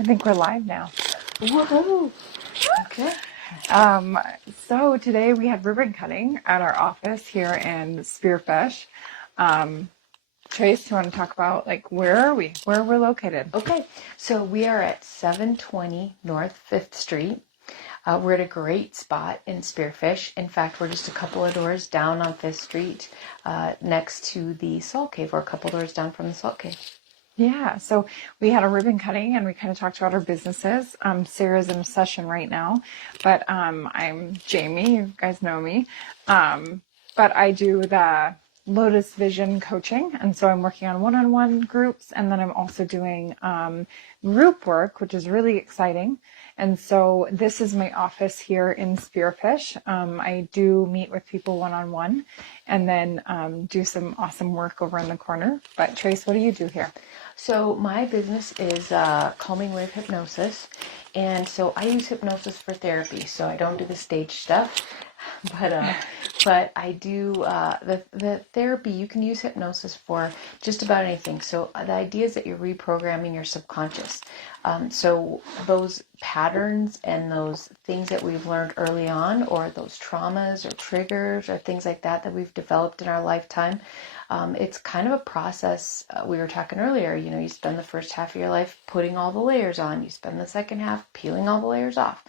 I think we're live now. Woohoo! Okay. So today we had ribbon cutting at our office here in Spearfish. Trace, do you want to talk about where are we? Where we're located? Okay. So we are at 720 North 5th Street. We're at a great spot in Spearfish. In fact, we're just a couple of doors down on 5th Street, next to the Salt Cave. We're a couple doors down from the Salt Cave. Yeah, so we had a ribbon cutting and we kind of talked about our businesses. Sarah's in a session right now, but I'm Jamie. You guys know me. But I do the Lotus Vision coaching, and so I'm working on one-on-one groups, and then I'm also doing group work, which is really exciting. And so this is my office here in Spearfish. I do meet with people one-on-one and then do some awesome work over in the corner. But Trace, what do you do here? So my business is Calming Wave Hypnosis. And so I use hypnosis for therapy. So I don't do the stage stuff. But I do the therapy. You can use hypnosis for just about anything. So the idea is that you're reprogramming your subconscious. So those patterns and those things that we've learned early on, or those traumas or triggers or things like that we've developed in our lifetime, it's kind of a process. We were talking earlier, you spend the first half of your life putting all the layers on. You spend the second half peeling all the layers off.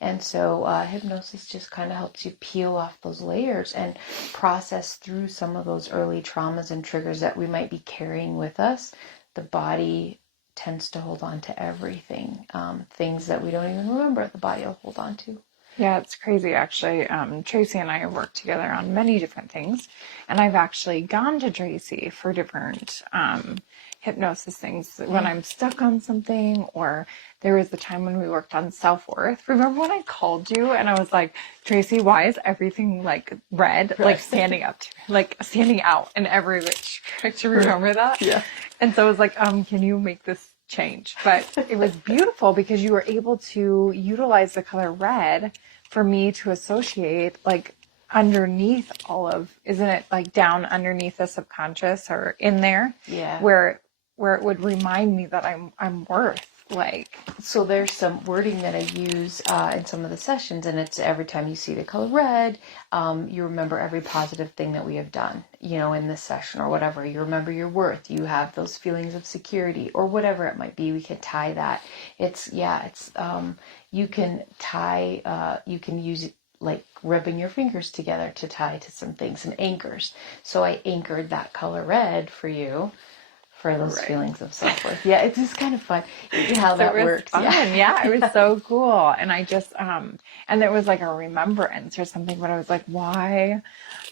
And so hypnosis just kind of helps you peel off those layers and process through some of those early traumas and triggers that we might be carrying with us. The body tends to hold on to everything. Things that we don't even remember, the body will hold on to. Yeah, it's crazy, actually. Tracy and I have worked together on many different things, and I've actually gone to Tracy for different hypnosis things when I'm stuck on something, or there was the time when we worked on self-worth. Remember when I called you and I was like, Tracy, why is everything red, standing up, standing out in every which picture? Remember that? Yeah. And so I was like, can you make this change? But it was beautiful because you were able to utilize the color red for me to associate underneath all of, isn't it down underneath the subconscious or in there? Yeah. Where it would remind me that I'm worth So there's some wording that I use in some of the sessions, and it's every time you see the color red, you remember every positive thing that we have done, in this session or whatever. You remember your worth. You have those feelings of security or whatever it might be. We can tie that. You can tie, you can use it like rubbing your fingers together to tie to some things and anchors. So I anchored that color red for you. For those feelings of self-worth. Yeah, it's just kind of fun how that works. Fun. Yeah, it was so cool. And I just, and there was a remembrance or something, but I was like, why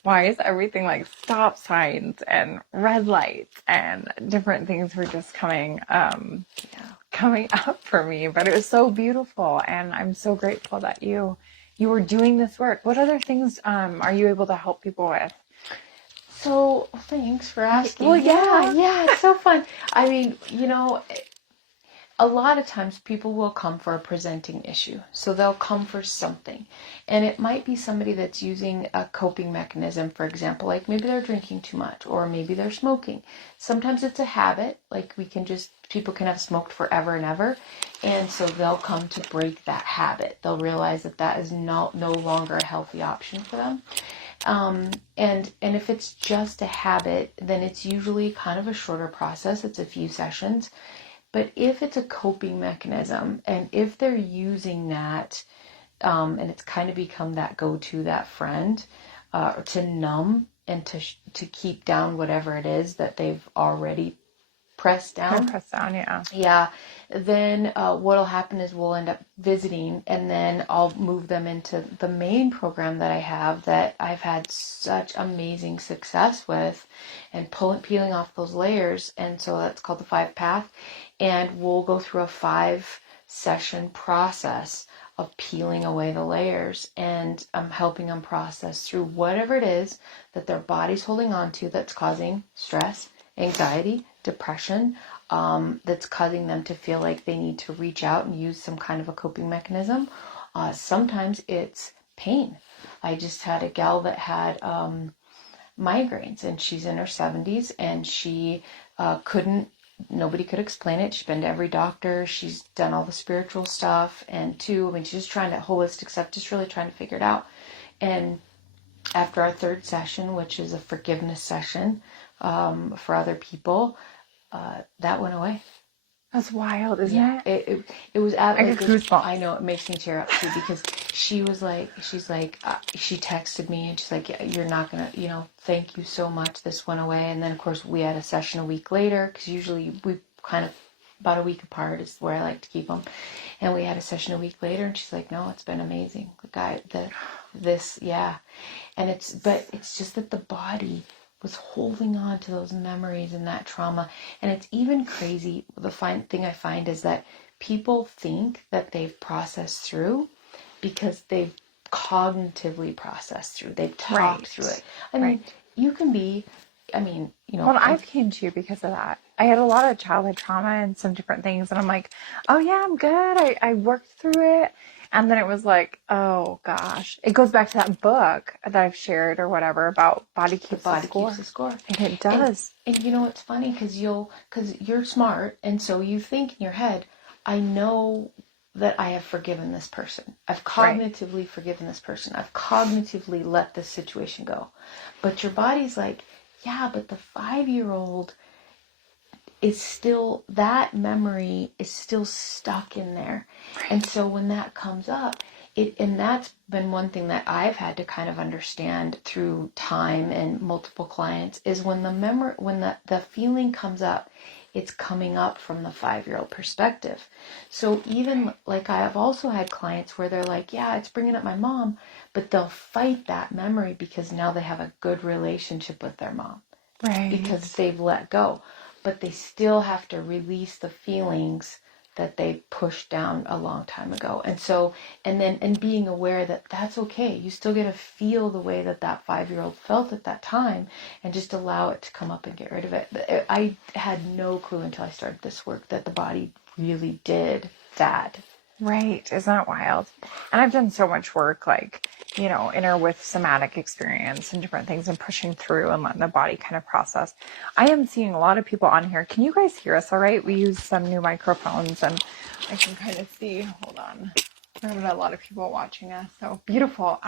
is everything stop signs and red lights and different things were just coming up for me. But it was so beautiful. And I'm so grateful that you were doing this work. What other things are you able to help people with? So thanks for asking. Well, yeah, it's so fun. I mean, a lot of times people will come for a presenting issue. So they'll come for something. And it might be somebody that's using a coping mechanism, for example, maybe they're drinking too much, or maybe they're smoking. Sometimes it's a habit, people can have smoked forever and ever. And so they'll come to break that habit. They'll realize that is no longer a healthy option for them. And if it's just a habit, then it's usually kind of a shorter process. It's a few sessions. But if it's a coping mechanism, and if they're using that, and it's kind of become that go-to, that friend, to numb and to keep down whatever it is that they've already pressed down. Yeah. Yeah. Then what'll happen is we'll end up visiting, and then I'll move them into the main program that I have that I've had such amazing success with, and peeling off those layers. And so that's called the 5-Path. And we'll go through a 5-session process of peeling away the layers, and I'm helping them process through whatever it is that their body's holding on to that's causing stress, anxiety, depression, that's causing them to feel like they need to reach out and use some kind of a coping mechanism. Sometimes it's pain. I just had a gal that had migraines, and she's in her 70s, and she couldn't nobody could explain it. She's been to every doctor. She's done all the spiritual stuff. And two, I mean, she's just trying to holistic stuff, just really trying to figure it out. And after our third session, which is a forgiveness session for other people, that went away. That's wild, isn't it? It was I get goosebumps. I know, it makes me tear up too, because she texted me and she's like, yeah, you're not gonna, thank you so much, this went away. And then of course we had a session a week later, because usually we kind of about a week apart is where I like to keep them. And we had a session a week later, and she's like, no, it's been amazing. And it's just that the body was holding on to those memories and that trauma. And it's even crazy. The thing I find is that people think that they've processed through because they've cognitively processed through. They've talked through it. I mean, you can be, Well, I came to you because of that. I had a lot of childhood trauma and some different things. And I'm like, oh yeah, I'm good. I worked through it. And then it was like, oh gosh, it goes back to that book that I've shared or whatever about body keeps the score. And it does. And you know, it's funny because you're smart. And so you think in your head, I know that I have forgiven this person. I've cognitively forgiven this person. I've cognitively let this situation go. But your body's like, yeah, but the 5-year-old is still, that memory is still stuck in there. And so when that comes up, and that's been one thing that I've had to kind of understand through time and multiple clients, is when the feeling comes up, it's coming up from the 5-year-old perspective. So even like I've also had clients where they're like, yeah, it's bringing up my mom, but they'll fight that memory because now they have a good relationship with their mom. Right. Because they've let go. But they still have to release the feelings that they pushed down a long time ago. And so, and being aware that that's okay. You still get to feel the way that 5-year-old felt at that time, and just allow it to come up and get rid of it. I had no clue until I started this work that the body really did that. Right. Isn't that wild? And I've done so much work, like, inner with somatic experience and different things, and pushing through and letting the body kind of process. I am seeing a lot of people on here. Can you guys hear us all right? We use some new microphones, and I can kind of see, hold on. There are a lot of people watching us. So beautiful.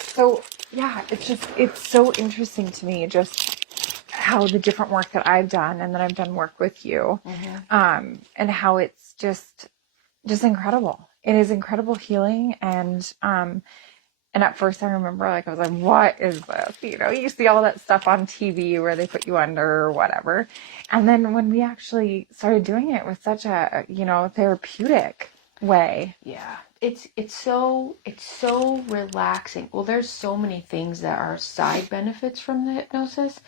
So yeah, it's so interesting to me, just how the different work that I've done, and then I've done work with you, and how it's just incredible. It is incredible healing. And at first I remember, I was like, what is this? You see all that stuff on TV where they put you under or whatever. And then when we actually started doing it with such a, therapeutic way. Yeah. It's so relaxing. Well, there's so many things that are side benefits from the hypnosis.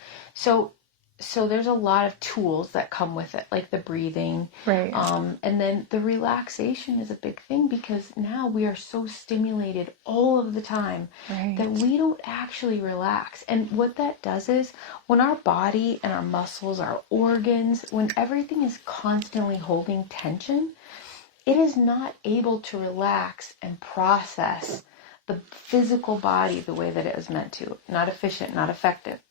So there's a lot of tools that come with it, like the breathing. Right. And then the relaxation is a big thing, because now we are so stimulated all of the time that we don't actually relax. And what that does is, when our body and our muscles, our organs, when everything is constantly holding tension, it is not able to relax and process the physical body the way that it was meant to. Not efficient, not effective.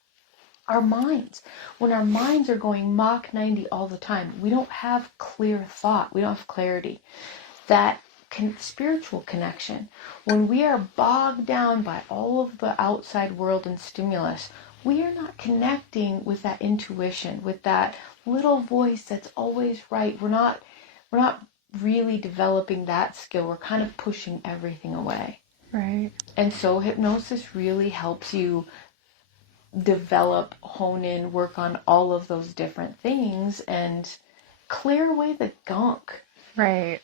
Our minds, when our minds are going Mach 90 all the time, we don't have clear thought. We don't have clarity. That spiritual connection, when we are bogged down by all of the outside world and stimulus, we are not connecting with that intuition, with that little voice that's always right. We're not really developing that skill. We're kind of pushing everything away. Right. And so hypnosis really helps you develop, hone in, work on all of those different things and clear away the gunk. Right.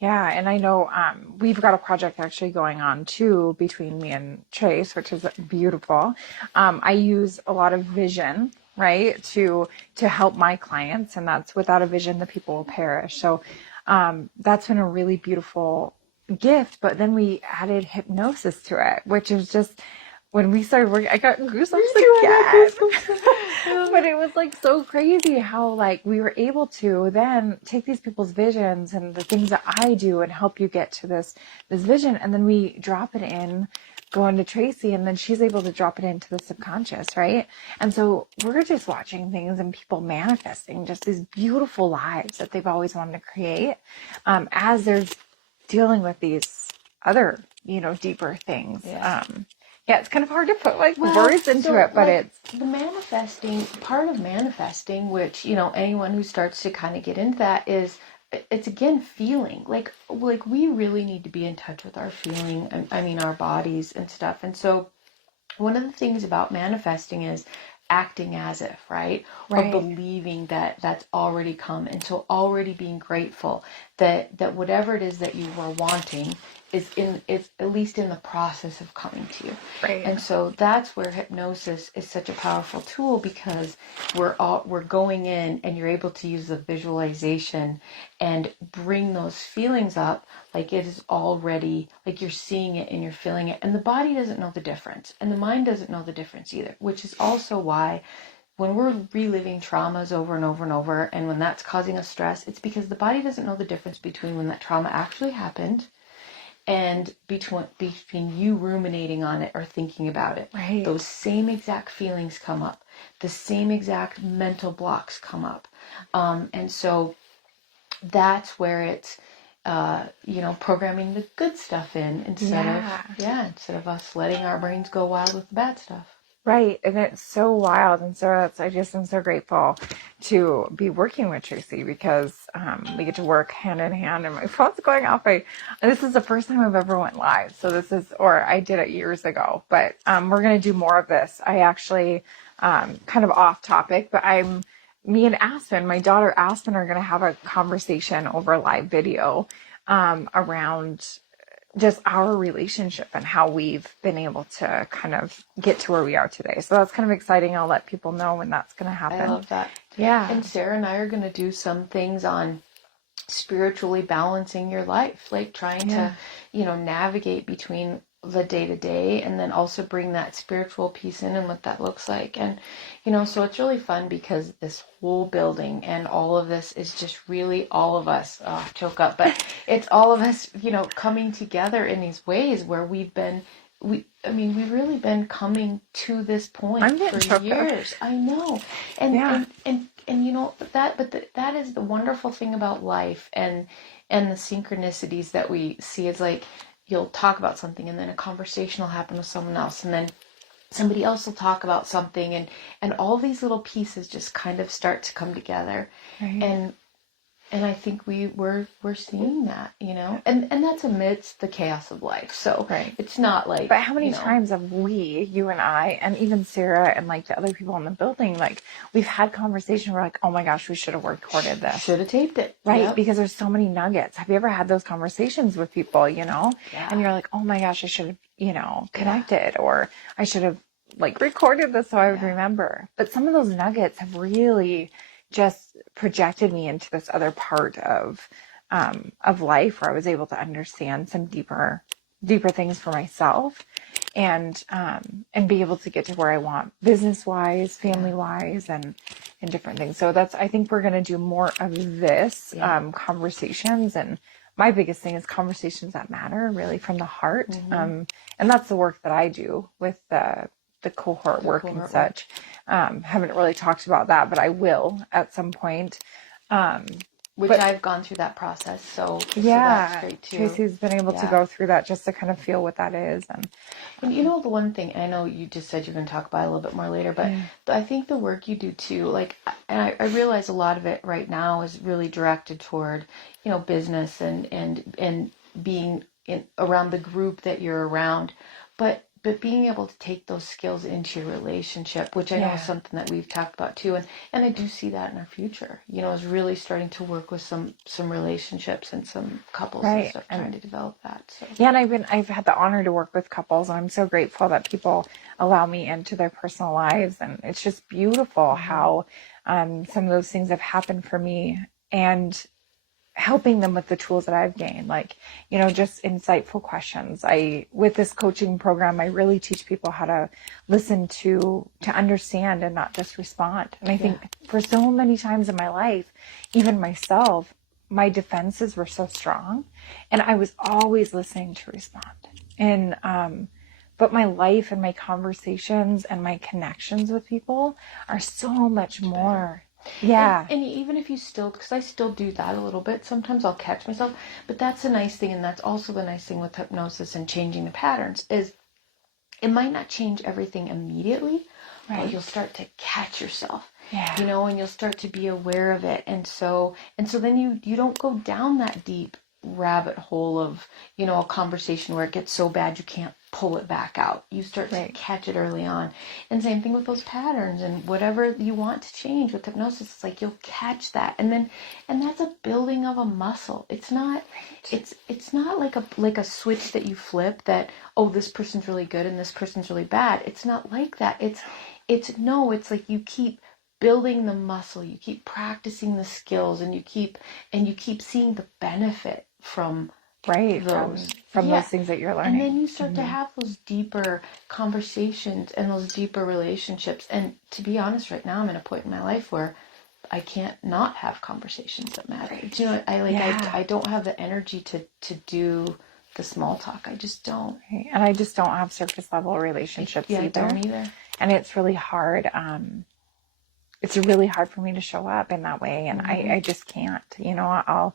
Yeah. And I know we've got a project actually going on too between me and Trace, which is beautiful. I use a lot of vision, right, to help my clients, and that's, without a vision, the people will perish. So that's been a really beautiful gift. But then we added hypnosis to it, which is just, when we started working, I got goosebumps again. But it was so crazy how we were able to then take these people's visions and the things that I do and help you get to this vision, and then we drop it in go into Tracy, and then she's able to drop it into the subconscious, right? And so we're just watching things and people manifesting just these beautiful lives that they've always wanted to create, as they're dealing with these other, deeper things. Yeah. Yeah, it's kind of hard to put words into it, but it's the manifesting part of manifesting, which, anyone who starts to kind of get into that is, it's again feeling like we really need to be in touch with our feeling. I mean, our bodies and stuff. And so one of the things about manifesting is acting as if, right? Or believing that that's already come. And so already being grateful that whatever it is that you were wanting is at least in the process of coming to you. Right. And so that's where hypnosis is such a powerful tool, because we're going in and you're able to use the visualization and bring those feelings up like it is already, like you're seeing it and you're feeling it. And the body doesn't know the difference. And the mind doesn't know the difference either, which is also why when we're reliving traumas over and over and over, and when that's causing us stress, it's because the body doesn't know the difference between when that trauma actually happened and between you ruminating on it or thinking about it. Right. Those same exact feelings come up. The same exact mental blocks come up. And so that's where it's, programming the good stuff in instead of us letting our brains go wild with the bad stuff. Right. And it's so wild. And so I just am so grateful to be working with Tracy, because we get to work hand in hand, and my phone's going off. This is the first time I've ever went live. So I did it years ago, but we're going to do more of this. I actually, kind of off topic, but me and Aspen, my daughter Aspen, are going to have a conversation over live video around just our relationship and how we've been able to kind of get to where we are today. So that's kind of exciting. I'll let people know when that's going to happen. I love that. Yeah. And Sarah and I are going to do some things on spiritually balancing your life, like trying to, navigate between the day-to-day, and then also bring that spiritual piece in and what that looks like. And, so it's really fun, because this whole building and all of this is just really all of us, choke up, but it's all of us, coming together in these ways where we've really been coming to this point for years. I know. And that is the wonderful thing about life, and the synchronicities that we see. Is like, you'll talk about something, and then a conversation will happen with someone else, and then somebody else will talk about something, and all these little pieces just kind of start to come together. Right. And I think we're seeing that, and that's amidst the chaos of life. So it's not like. But how many times have you and I, and even Sarah and like the other people in the building, like we've had conversations where like, oh my gosh, we should have recorded this. Should have taped it. Right. Yep. Because there's so many nuggets. Have you ever had those conversations with people, Yeah. And you're like, oh my gosh, I should have, connected, or I should have like recorded this so I would remember. But some of those nuggets have really just projected me into this other part of life, where I was able to understand some deeper things for myself, and be able to get to where I want, business wise, family wise, and different things. So I think we're going to do more of this, conversations. And my biggest thing is conversations that matter, really from the heart. Mm-hmm. And that's the work that I do with the cohort work and such. Haven't really talked about that, but I will at some point. I've gone through that process, so that's great too. Tracy's been able to go through that just to kind of feel what that is. And the one thing, I know you just said you're going to talk about it a little bit more later, but I think the work you do too, like, and I realize a lot of it right now is really directed toward, business and being around the group that you're around, but being able to take those skills into your relationship, which I know is something that we've talked about too, and I do see that in our future, is really starting to work with some relationships and some couples and stuff, trying to develop that. So. Yeah, and I've had the honor to work with couples, and I'm so grateful that people allow me into their personal lives, and it's just beautiful how some of those things have happened for me, and helping them with the tools that I've gained, like, just insightful questions. With this coaching program, I really teach people how to listen to understand and not just respond. And I think for so many times in my life, even myself, my defenses were so strong, and I was always listening to respond. And but my life and my conversations and my connections with people are so much more. Yeah. And even if you still, because I still do that a little bit, sometimes I'll catch myself, but that's a nice thing. And that's also the nice thing with hypnosis and changing the patterns is it might not change everything immediately, but you'll start to catch yourself, you know, and you'll start to be aware of it. And so then you don't go down that deep rabbit hole of, you know, a conversation where it gets so bad you can't pull it back out. You start to catch it early on. And same thing with those patterns and whatever you want to change with hypnosis. It's like you'll catch that. And that's a building of a muscle. It's not it's not like a switch that you flip that, oh, this person's really good and this person's really bad. It's not like that. It's like you keep building the muscle, you keep practicing the skills, and you keep seeing the benefit from those those things that you're learning. And then you start to have those deeper conversations and those deeper relationships. And to be honest, right now I'm in a point in my life where I can't not have conversations that matter. Do you know, I don't have the energy to do the small talk. I just don't. Right. And I just don't have surface level relationships either. I don't either. And it's really hard. It's really hard for me to show up in that way. And I just can't, you know,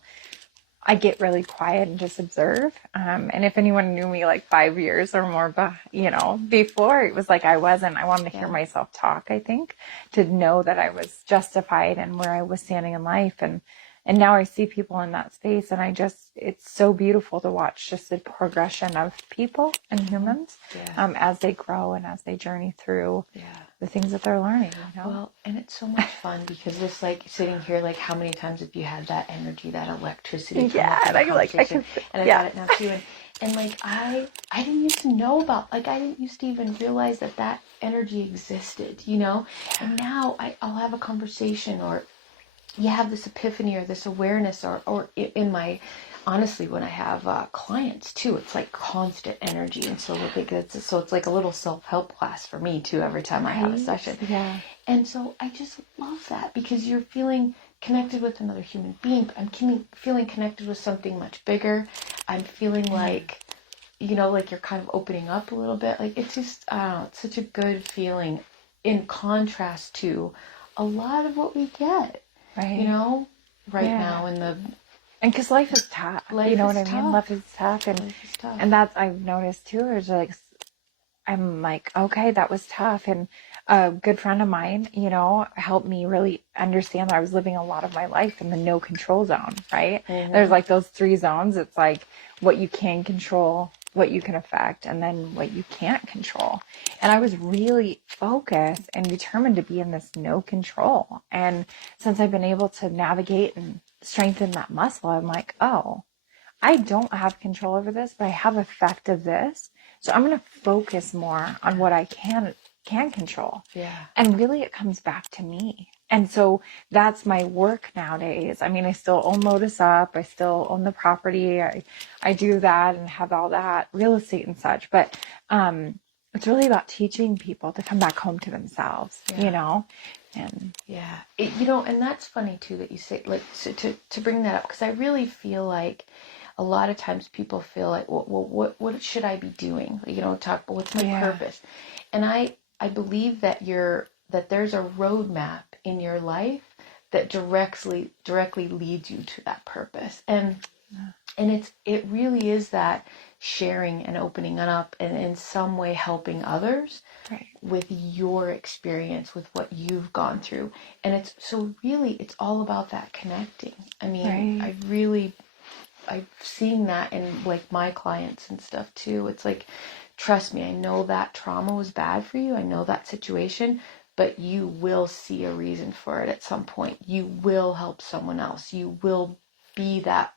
I get really quiet and just observe. And if anyone knew me like 5 years or more, you know, before, it was like I wanted to hear myself talk, I think, to know that I was justified and where I was standing in life. And now I see people in that space, and it's so beautiful to watch just the progression of people and humans as they grow and as they journey through the things that they're learning. You know? Well, and it's so much fun because it's like sitting here, like how many times have you had that energy, that electricity? And I can, and I got it now too. And like I didn't used to know about, like I didn't used to even realize that energy existed, you know. And now I'll have a conversation, or you have this epiphany or this awareness, or in my, honestly, when I have clients too, it's like constant energy. And so it's like a little self-help class for me too every time I have a session. Yeah. And so I just love that, because you're feeling connected with another human being. I'm feeling connected with something much bigger. I'm feeling like, you know, like you're kind of opening up a little bit. Like it's just, I don't know, it's such a good feeling in contrast to a lot of what we get. Right. You know, now in the... And because life is tough. You know what I mean? Life is tough. And that's, I've noticed too, is like, I'm like, okay, that was tough. And a good friend of mine, you know, helped me really understand that I was living a lot of my life in the no control zone, right? There's like those 3 zones. It's like what you can control, what you can affect, and then what you can't control. And I was really focused and determined to be in this no control. And since I've been able to navigate and strengthen that muscle, I'm like, oh, I don't have control over this, but I have effect of this. So I'm going to focus more on what I can control. Yeah. And really it comes back to me. And so that's my work nowadays. I mean, I still own Lotus Up. I still own the property. I do that and have all that real estate and such. But it's really about teaching people to come back home to themselves, you know? And you know, and that's funny too that you say, like, so to bring that up, because I really feel like a lot of times people feel like, well, what should I be doing? You know, talk about what's my purpose. And I believe that there's a roadmap in your life that directly leads you to that purpose. And it really is that sharing and opening up and in some way helping others with your experience, with what you've gone through. And it's all about that connecting. I mean, I've seen that in like my clients and stuff too. It's like, trust me, I know that trauma was bad for you. I know that situation, but you will see a reason for it at some point. You will help someone else. You will be that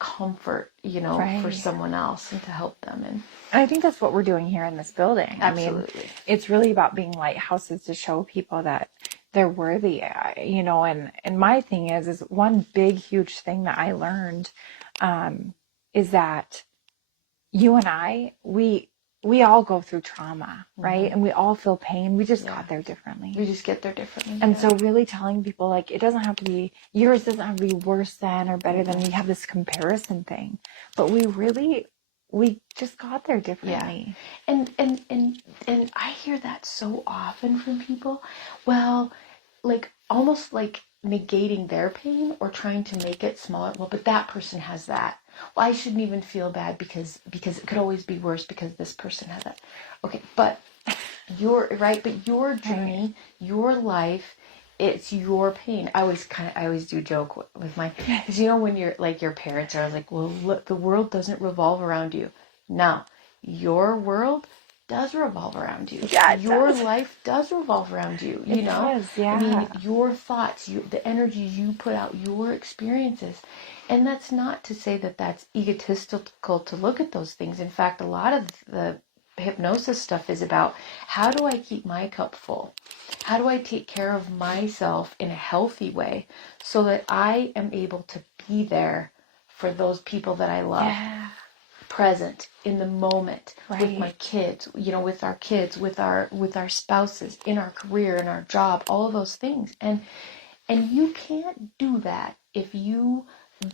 comfort, you know, for someone else and to help them. And I think that's what we're doing here in this building. Absolutely. I mean, it's really about being lighthouses to show people that they're worthy, you know, and my thing is one big, huge thing that I learned, is that you and I, we all go through trauma, right? And we all feel pain. We just got there differently. We just get there differently. And so really telling people, like, it doesn't have to be, yours doesn't have to be worse than or better than. We have this comparison thing. But we we just got there Yeah. differently. And I hear that so often from people. Well, like almost like negating their pain or trying to make it smaller. Well, but that person has that. Well, I shouldn't even feel bad because it could always be worse because this person has that. Okay, but your right, but your journey, your life, it's your pain. I always do joke with my, because you know when you're like your parents are like, well, look, the world doesn't revolve around you. No, your world does revolve around you. Yeah, it Your does. life does revolve around you. You It know, does, yeah. I mean, your thoughts, the energies you put out, your experiences, and that's not to say that that's egotistical to look at those things. In fact, a lot of the hypnosis stuff is about how do I keep my cup full? How do I take care of myself in a healthy way so that I am able to be there for those people that I love? Yeah. Present in the moment with Right. my kids, you know, with our kids, with our spouses, in our career, in our job, all of those things. And you can't do that if you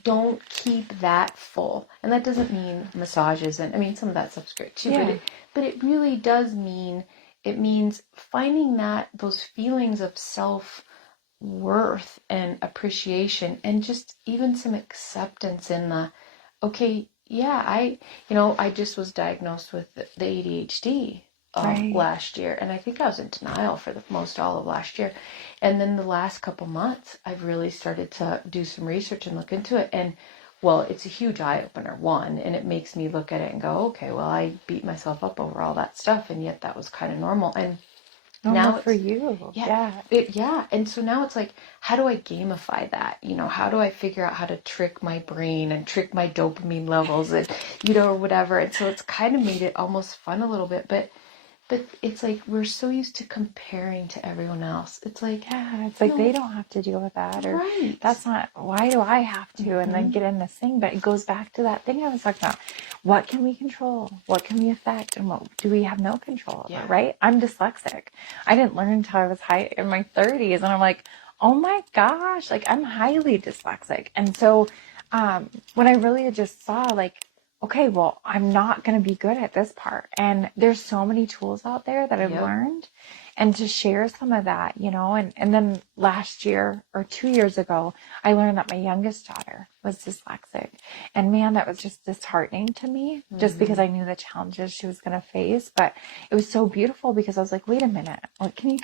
don't keep that full. And that doesn't mean massages, and I mean some of that stuff's great too, Yeah. but it really does mean, it means finding those feelings of self worth and appreciation, and just even some acceptance in the, okay, yeah, I just was diagnosed with the ADHD Right. last year, and I think I was in denial for the most all of last year. And then the last couple months, I've really started to do some research and look into it. And well, it's a huge eye opener, one, and it makes me look at it and go, okay, well, I beat myself up over all that stuff, and yet that was kind of normal. And Normal now for you. yeah, and so now it's like, how do I gamify that? You know, how do I figure out how to trick my brain and trick my dopamine levels, and or whatever. And so it's kind of made it almost fun a little bit, but it's like we're so used to comparing to everyone else. It's like, Yeah, it's like no, they don't have to deal with that, or right. that's not, why do I have to? And then get in this thing. But it goes back to that thing I was talking about. What can we control? What can we affect? And what do we have no control over, right? I'm dyslexic. I didn't learn until I was in my 30s. And I'm like, oh my gosh, like I'm highly dyslexic. And so when I really just saw like, okay, well, I'm not going to be good at this part. And there's so many tools out there that I've learned, and to share some of that, and then last year or 2 years ago, I learned that my youngest daughter was dyslexic. And man, that was just disheartening to me, just because I knew the challenges she was going to face. But it was so beautiful because I was like, wait a minute, like, can you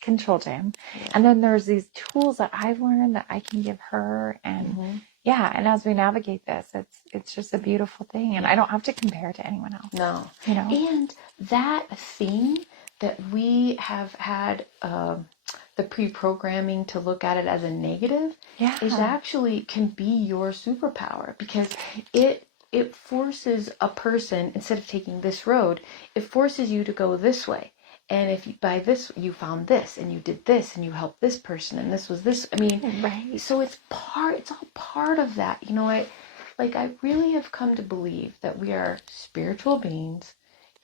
control Jim? And then there's these tools that I've learned that I can give her. And yeah, and as we navigate this, it's just a beautiful thing, and I don't have to compare to anyone else. No, And that thing that we have had the pre-programming to look at it as a negative is actually can be your superpower, because it forces a person, instead of taking this road, it forces you to go this way. And if by this you found this, and you did this, and you helped this person, and this was this, I mean, so it's all part of that. I really have come to believe that we are spiritual beings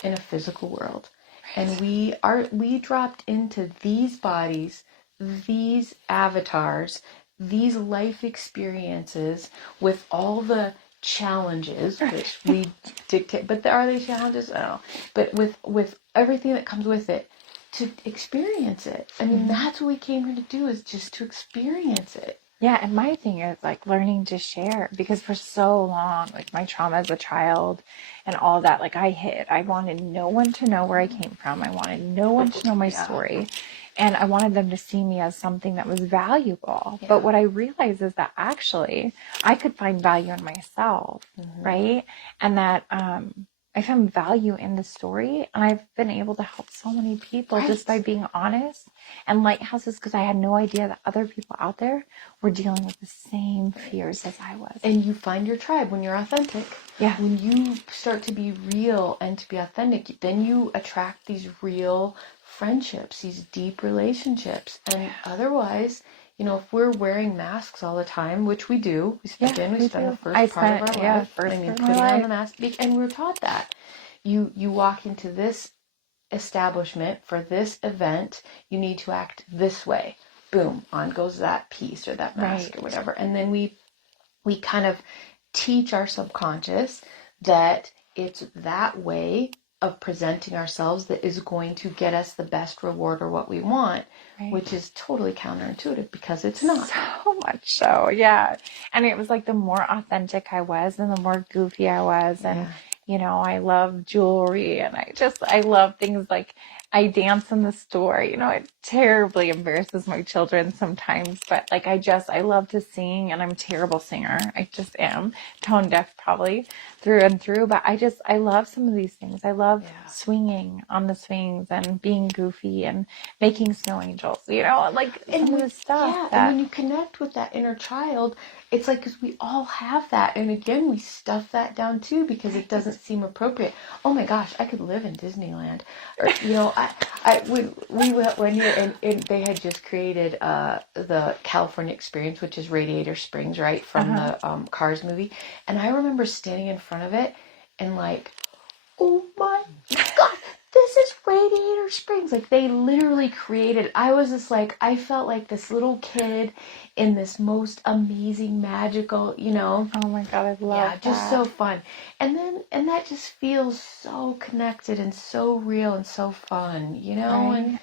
in a physical world. And we dropped into these bodies, these avatars, these life experiences with all the challenges, which we dictate, but are they challenges? I don't know. But with everything that comes with it, to experience it. I mean, that's what we came here to do, is just to experience it. Yeah, and my thing is like learning to share, because for so long, like my trauma as a child and all that, like I wanted no one to know where I came from. I wanted no one to know my story. And I wanted them to see me as something that was valuable. Yeah. But what I realized is that actually I could find value in myself, right? And that I found value in the story. And I've been able to help so many people just by being honest. And lighthouses, because I had no idea that other people out there were dealing with the same fears as I was. And you find your tribe when you're authentic. Yeah. When you start to be real and to be authentic, then you attract these real friendships, these deep relationships. And otherwise, if we're wearing masks all the time, which we do, we spend the first part of our life, putting on the mask, and we're taught that. You walk into this establishment for this event, you need to act this way. Boom, on goes that piece or that mask or whatever. And then we kind of teach our subconscious that it's that way of presenting ourselves that is going to get us the best reward or what we want, Right. which is totally counterintuitive because it's not. So much so, yeah. And it was like the more authentic I was and the more goofy I was. And, you know, I love jewelry and I love things like I dance in the store. You know, it terribly embarrasses my children sometimes, but like I love to sing and I'm a terrible singer. I just am tone deaf probably through and through, but I love some of these things. I love swinging on the swings and being goofy and making snow angels, you know, like some of the stuff. Yeah, and when you connect with that inner child, it's like, because we all have that. And again, we stuff that down too because it doesn't seem appropriate. Oh my gosh, I could live in Disneyland. Or, you know, we went one year and they had just created the California Experience, which is Radiator Springs, right, from the Cars movie. And I remember standing in front of it and like, oh my God, this is Radiator Springs. Like, they literally created, I was just like, I felt like this little kid in this most amazing, magical, you know. Oh my God, I love that. Just so fun. And that just feels so connected and so real and so fun, you know. Right.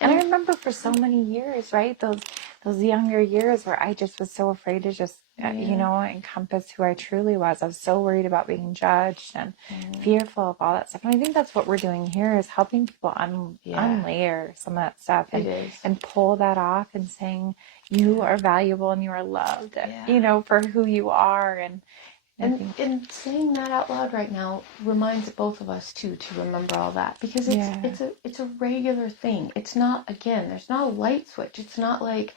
And I remember for so many years, right? Those younger years where I just was so afraid to just, you know, encompass who I truly was. I was so worried about being judged and fearful of all that stuff. And I think that's what we're doing here is helping people unlayer some of that stuff and pull that off and saying you are valuable and you are loved, you know, for who you are. And saying that out loud right now reminds both of us too to remember all that, because it's a regular thing. It's not, again, there's not a light switch. It's not like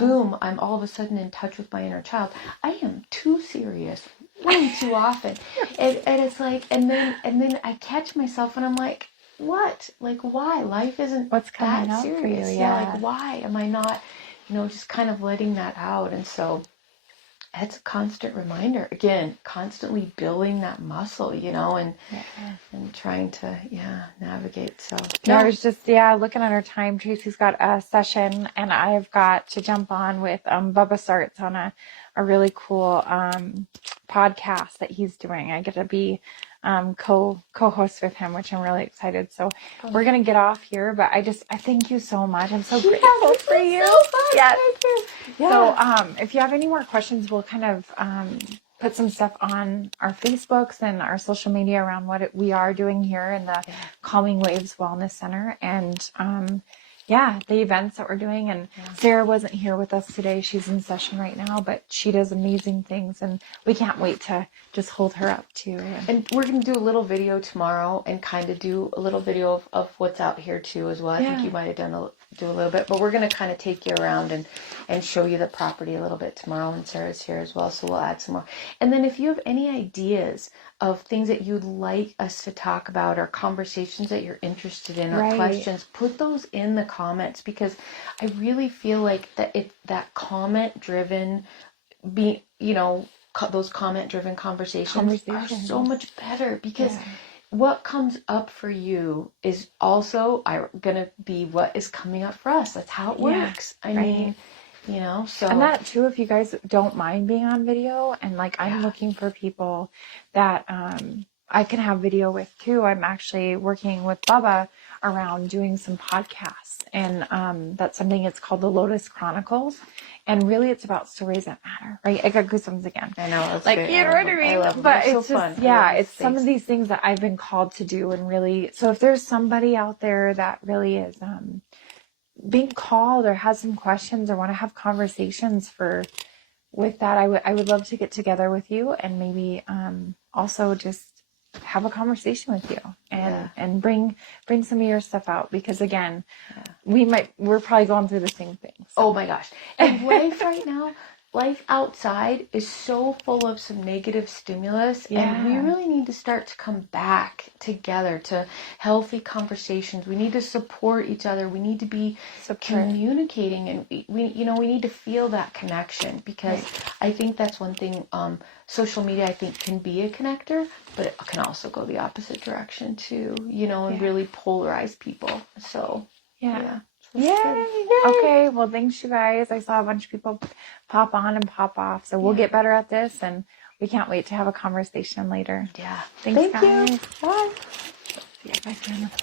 boom, I'm all of a sudden in touch with my inner child. I am too serious way too often. And it's like and then I catch myself and I'm like, what? Like, why? Life isn't what's coming that up serious. for you? Like, why am I not, you know, just kind of letting that out? And so it's a constant reminder, again, constantly building that muscle, you know, and trying to navigate. So I was just looking at our time. Tracy's got a session and I've got to jump on with Bubba Starts on a really cool podcast that he's doing. I get to be co-host with him, which I'm really excited. So we're gonna get off here, but I thank you so much. I'm so grateful for you. Yes. So if you have any more questions, we'll kind of put some stuff on our Facebooks and our social media around what we are doing here in the Calming Waves Wellness Center, and the events that we're doing. And Sarah wasn't here with us today. She's in session right now, but she does amazing things and we can't wait to just hold her up too. And we're going to do a little video tomorrow and kind of do a little video of what's out here too as well. I think you might have do a little bit, but we're going to kind of take you around and show you the property a little bit tomorrow, and Sarah's here as well, so we'll add some more. And then if you have any ideas of things that you'd like us to talk about or conversations that you're interested in or questions, put those in the comments, because I really feel like that comment driven those comment driven conversations are so much better, because what comes up for you is also going to be what is coming up for us. That's how it works. I mean, you know, so. And that too, if you guys don't mind being on video, and like I'm looking for people that I can have video with too. I'm actually working with Bubba around doing some podcasts, and that's something, it's called the Lotus Chronicles, and really it's about stories that matter, right? I got goosebumps again. I know, it's like, great. you know what I mean? I love them. But They're it's so just fun. it's some of these things that I've been called to do, and really, so if there's somebody out there that really is being called or has some questions or want to have conversations with that, I would love to get together with you and maybe also just have a conversation with you and bring some of your stuff out, because again, we're probably going through the same thing. So. Oh my gosh. And life right now, life outside is so full of some negative stimulus, and we really need to start to come back together to healthy conversations. We need to support each other. We need to be communicating, and we need to feel that connection, because I think that's one thing. Social media, I think, can be a connector, but it can also go the opposite direction too, and really polarize people. So Yay. Okay, well, thanks you guys. I saw a bunch of people pop on and pop off, so we'll get better at this, and we can't wait to have a conversation later. Yeah. Thanks, Thank guys. you. Bye. See you guys.